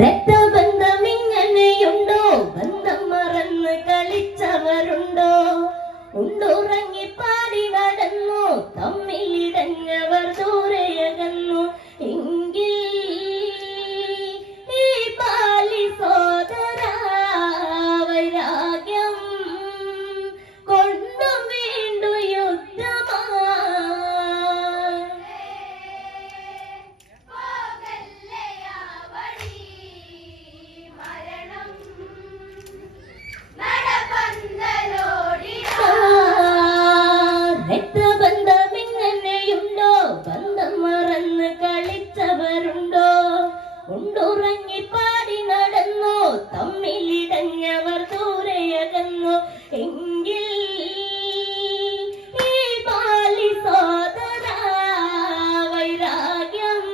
രക്തബന്ധം ഇങ്ങനെയുണ്ടോ? ബന്ധം മറന്ന് കളിച്ചവരുണ്ടോ? ഉണ്ടുറങ്ങി പാടി നടന്നു, തമ്മിലിടഞ്ഞവർ ദൂരെയകന്നു. എങ്കിൽ ഈ പാലി സോദര വൈരാഗ്യം കൊണ്ടു വീണ്ടു യുദ്ധമാ. ഉണ്ടുറങ്ങി പാടി നടന്നു, തമ്മിലിടഞ്ഞവർ ദൂരെയകന്നു. എങ്കിൽ ഈ ബാലി സോദര വൈരാഗ്യം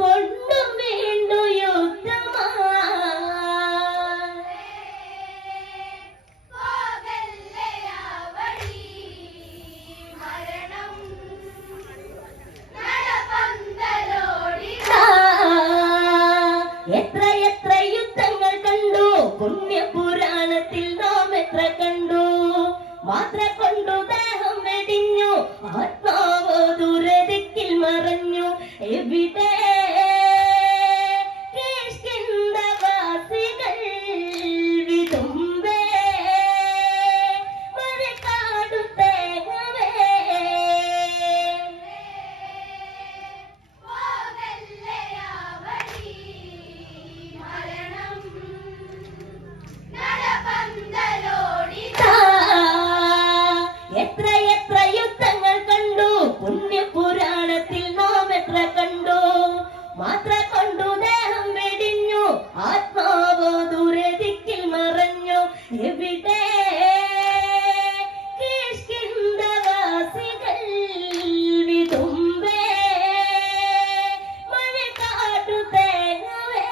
കൊണ്ടും വീണ്ടു യുദ്ധമാ. എത്ര യുദ്ധങ്ങൾ കണ്ടു, പുണ്യപുരാണത്തിൽ നാം എത്ര കണ്ടു. മാത്ര കൊണ്ടു ദേഹം വെടിഞ്ഞു, ആത്മാവ് ദൂരദിക്കിൽ മറഞ്ഞു. എവിടെ കിഷ്കിന്ധവാസികൾ വിതുമ്പേ മഴക്കാടു തേങ്ങവേ. എത്ര യുദ്ധങ്ങൾ കണ്ടു, പുണ്യപുരാണത്തിൽ നാം എത്ര കണ്ടു. മാത്ര കൊണ്ടു ദേഹം വെടിഞ്ഞു, ആത്മാവോ ദൂരദിക്കിൽ മറഞ്ഞു. എവിടെ കിഷ്കിന്ധവാസികൾ വിതുമ്പേ മഴക്കാടു തേങ്ങവേ.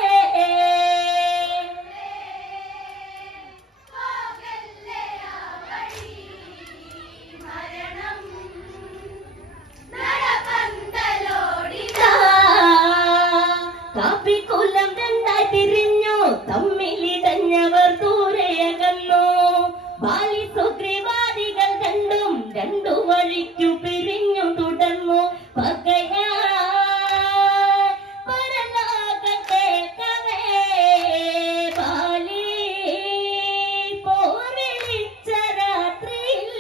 കാപ്പിക്കുലം രണ്ടായി തിരിഞ്ഞു, തമ്മിലിടഞ്ഞവർ ദൂരെയകന്നു. ബാലി സുഗ്രീവാദികൾ രണ്ടും രണ്ടു വഴിക്കു പിരിഞ്ഞു തുടർന്നു. പകയാ പരലോകം കേൾക്കവേ ബാലി പോരിച്ച രാത്രിയിൽ.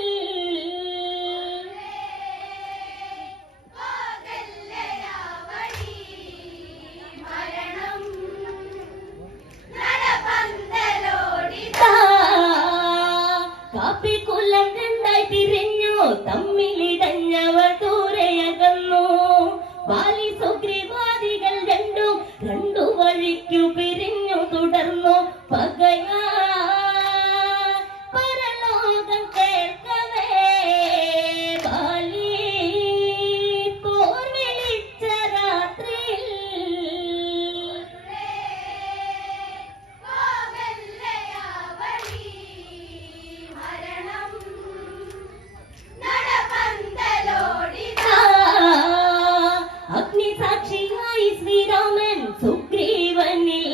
കാപ്പിക്കുലം രണ്ടായി തിരിഞ്ഞു, തമ്മിലിടഞ്ഞവർ ദൂരെയകന്നു. ബാലി സുഗ്രീവാദികൾ രണ്ടും രണ്ടു വഴിക്കു പിരിഞ്ഞു തുടർന്നു. പകയാ പരലോകം കേൾക്കവേ ബാലി പോർ വിളിച്ച രാത്രിയിൽ. അഗ്നിസാക്ഷിയായി ശ്രീരാമൻ സുഗ്രീവനിൽ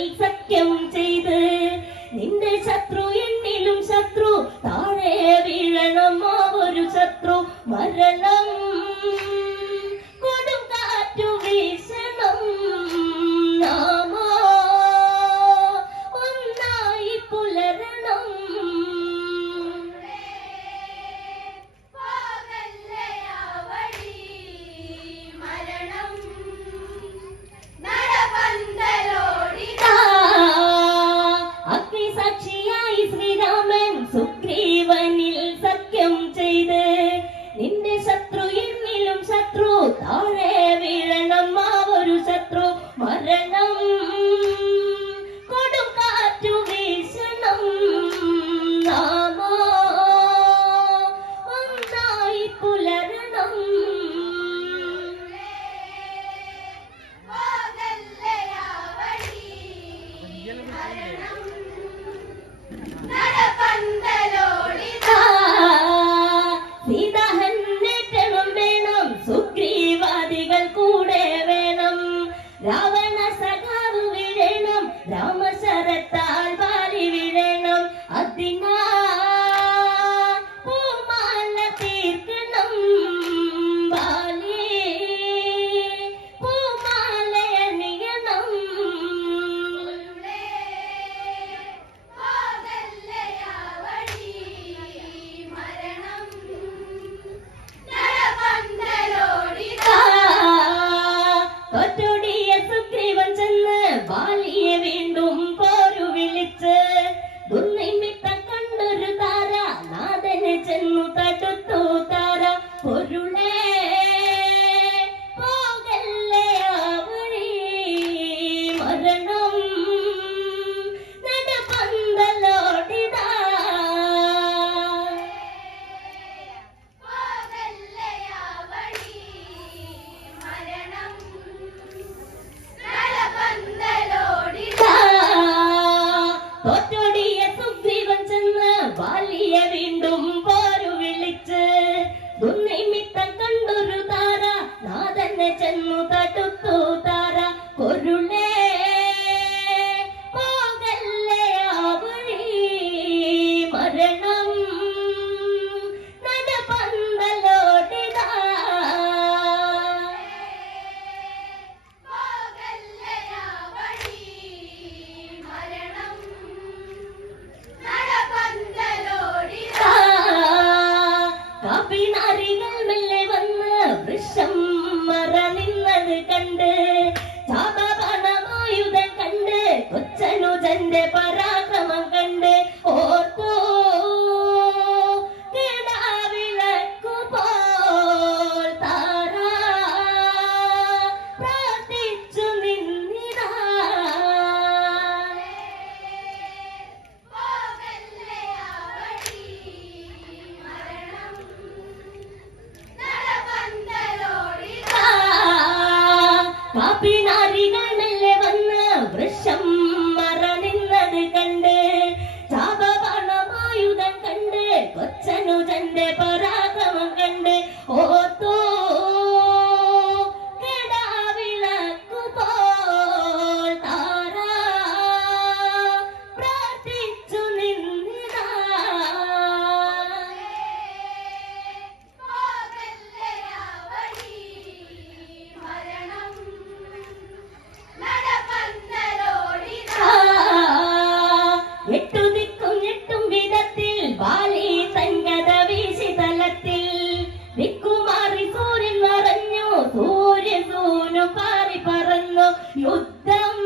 യുദ്ധം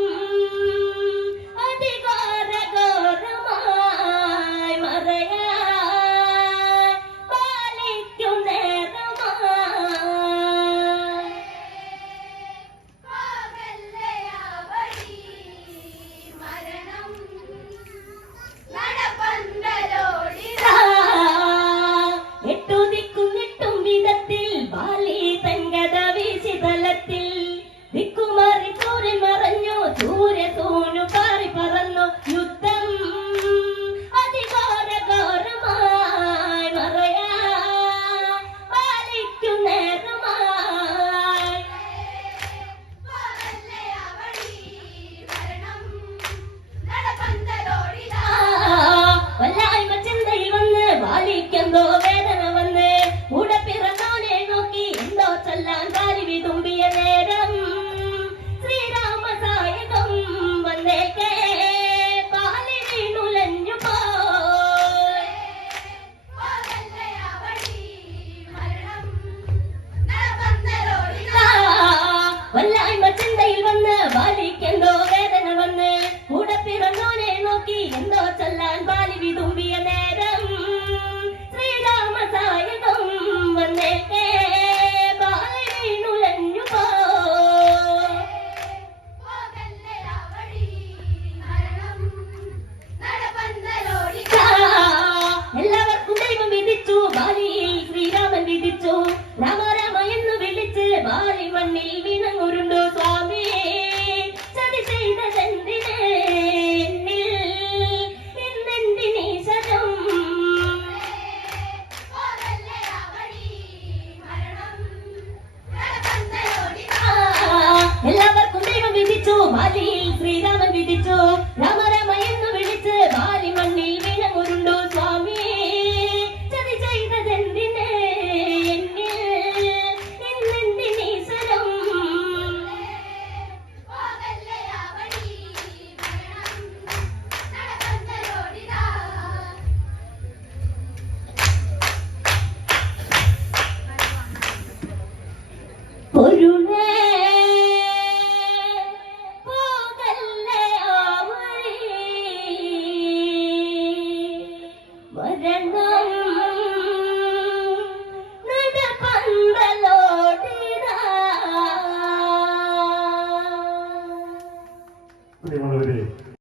അതിഘോരഘോരമായി മറയാൻ പാലിക്കും നേരമായി. എട്ടു ദിക്കും ഞെട്ടും വിധത്തിൽ ബാലി തങ്കത വീശി തലത്തിൽ ദിക്കുമാറി സൂര്യൻ മറഞ്ഞു, സൂര്യ തൂണു പാറി പറന്നു. യുദ്ധം അതിഘോരഘോരമായി മറയാൻ പാലിക്കും നേരമായി. വല്ലായ്മ ചിന്തയിൽ വന്ന് ബാലിക്കെന്തോ വേദന വന്ന്, കൂടെ പിറന്നോനെ നോക്കി എന്തോ ചൊല്ലാൻ കാലി വിതുമ്പിയ നേരം ശ്രീരാമസായകം വന്നേക്കേ ബാലി വീണുലഞ്ഞു പോയി. വല്ലായ്മ ചിന്തയിൽ വന്ന് ബാലിക്കെന്തോ വേദന വന്ന്, കൂടെ പിറന്നോനെ നോക്കി എന്തോ ചൊല്ലാൻ ബാലി വിതുമ്പിയ നേരം ശ്രീരാമസായകം വന്നേക്കേ ബാലി വീണുലഞ്ഞു പോയി. എല്ലാവർക്കും ദൈവം വിധിച്ചു, ബാലിയിൽ ശ്രീരാമൻ വിധിച്ചു. രാമ രാമ എന്ന് വിളിച്ച് ബാലി മണ്ണിൽ വീണങ്ങുരുണ്ടു. സ്വാമി ചതി ചെയ്തതെന്തിന് ഇന്നെന്തിനീശ്വരം. എല്ലാവർക്കും ദൈവം വിധിച്ചു, ബാലിയിൽ ശ്രീരാമൻ വിധിച്ചു. രാമ രാമ എന്ന് വിളിച്ച് ബാലി മണ്ണിൽ വീണങ്ങുരുണ്ടു. സ്വാമി ചതി ചെയ്തതെന്തിന് ഇന്നെന്തിനീശ്വരം. പൊരുളേ പോകല്ലേ ആ വഴി, വരണം നടപന്തലോടിടാ. പ്രിയമുള്ളവരെ,